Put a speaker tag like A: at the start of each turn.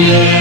A: yeah.